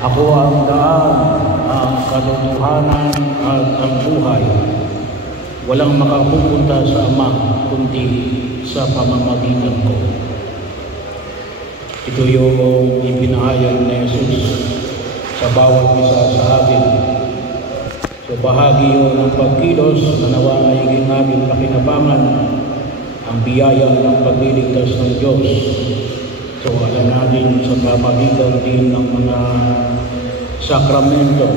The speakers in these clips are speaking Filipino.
Ako ang daan, ang katotohanan at ang buhay. Walang makapupunta sa Ama kundi sa pamamagitan ko. Ito yung ipinahayag ni Jesus sa bawat isa sa atin. So bahagi yun ng pagkilos na nawa ay higing ating pakinabangan ang biyaya ng pagliligtas ng Diyos. So alam natin sa pamamagitan din ng mga sakramento,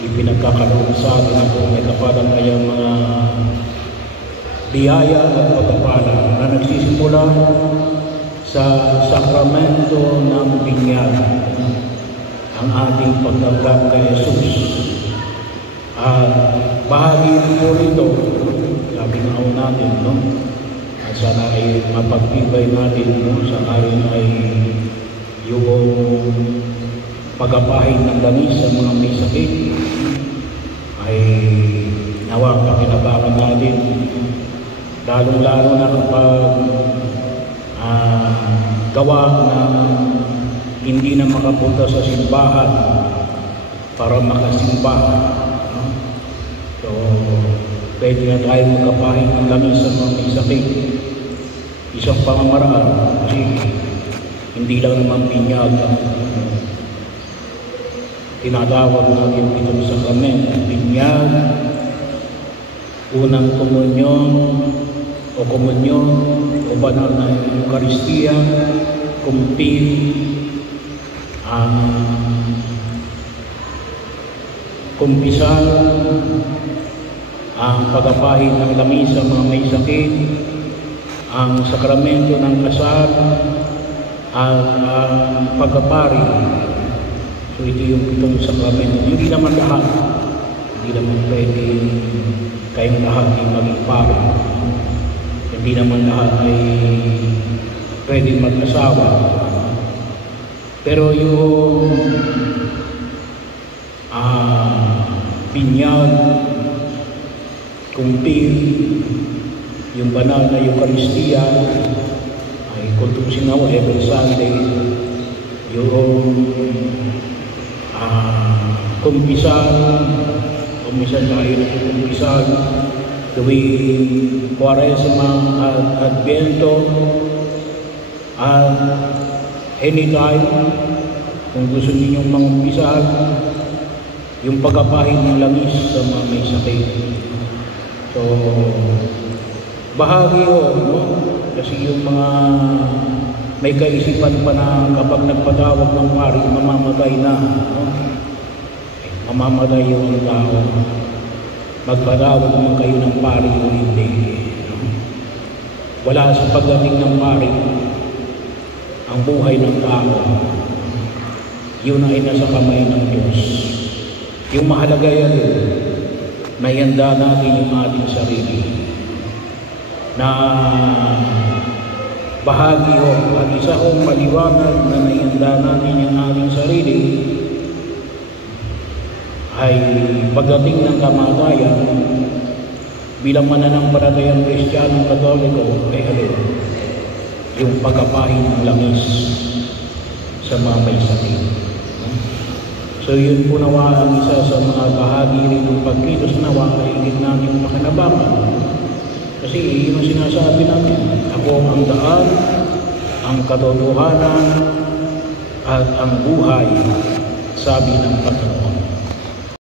ipinagkakaroon sa atin kung may kapalagayang mga biyaya at pagpapala na nagsisimula sa sakramento ng binyag, ang ating pagtanggap kay Jesus. Bahagi po rito, sabi nga ho natin, no? At sana ay mapagtibay natin, no? Sa arin ay yung pagapahin ng langis sa mga may sakit ay nawa pakinabangan natin, lalong-lalo na kapag gawa na hindi na makapunta sa simbahan para makasimba. So, pwede na tayo magapahin ng langis sa mga may sakit. Isang pamamaraan, kasi hindi lang naman binyag ang tinatawag natin itong sakramento. Binyag, unang komunyon o banal na Eucharistia, kumpil, ang kumpisal, ang pagapahin ng langis sa mga may sakit, ang sakramento ng kasal, at ang pagpapari. So ito yung pitong sakramento. Hindi naman lahat, hindi naman pwede kayong lahat ay maging pari. Hindi naman lahat ay pwede mag-asawa. Pero yung binyag, kumpil, yung banal na Eucharistia, ay kung tusin ako every Sunday, yung kumpisal tayo na kumpisal, tuwing Quaresma at Advento, at anytime, kung gusto ninyong mangumpisal, yung pagkapahin ng langis sa mga may sakit. So, bahagi yun, no? Kasi yung mga may kaisipan pa na kapag nagpatawag ng pari, mamamatay na, no? Mamamatay yung tao. Magpatawag naman kayo ng pari o hindi, no? Wala sa pagdating ng pari ang buhay ng tao. Yun ay nasa kamay ng Diyos. Yung mahalaga yan, nahihanda natin yung ating sarili na bahagi o at isa kong maliwanag na nahihanda natin yung ating sarili ay pagdating ng kamatayan bilang mananampalatayang Kristiyanong Katoliko ay alin yung pagkapahin ng langis sa mga may sakit. So yun po nawa ang isa sa mga bahagi rin ng pagkilos nawa ay higit natin makanabangan. Kasi yun ang sinasabi natin, ako ang daan, ang katotohanan, at ang buhay, sabi ng Panginoon.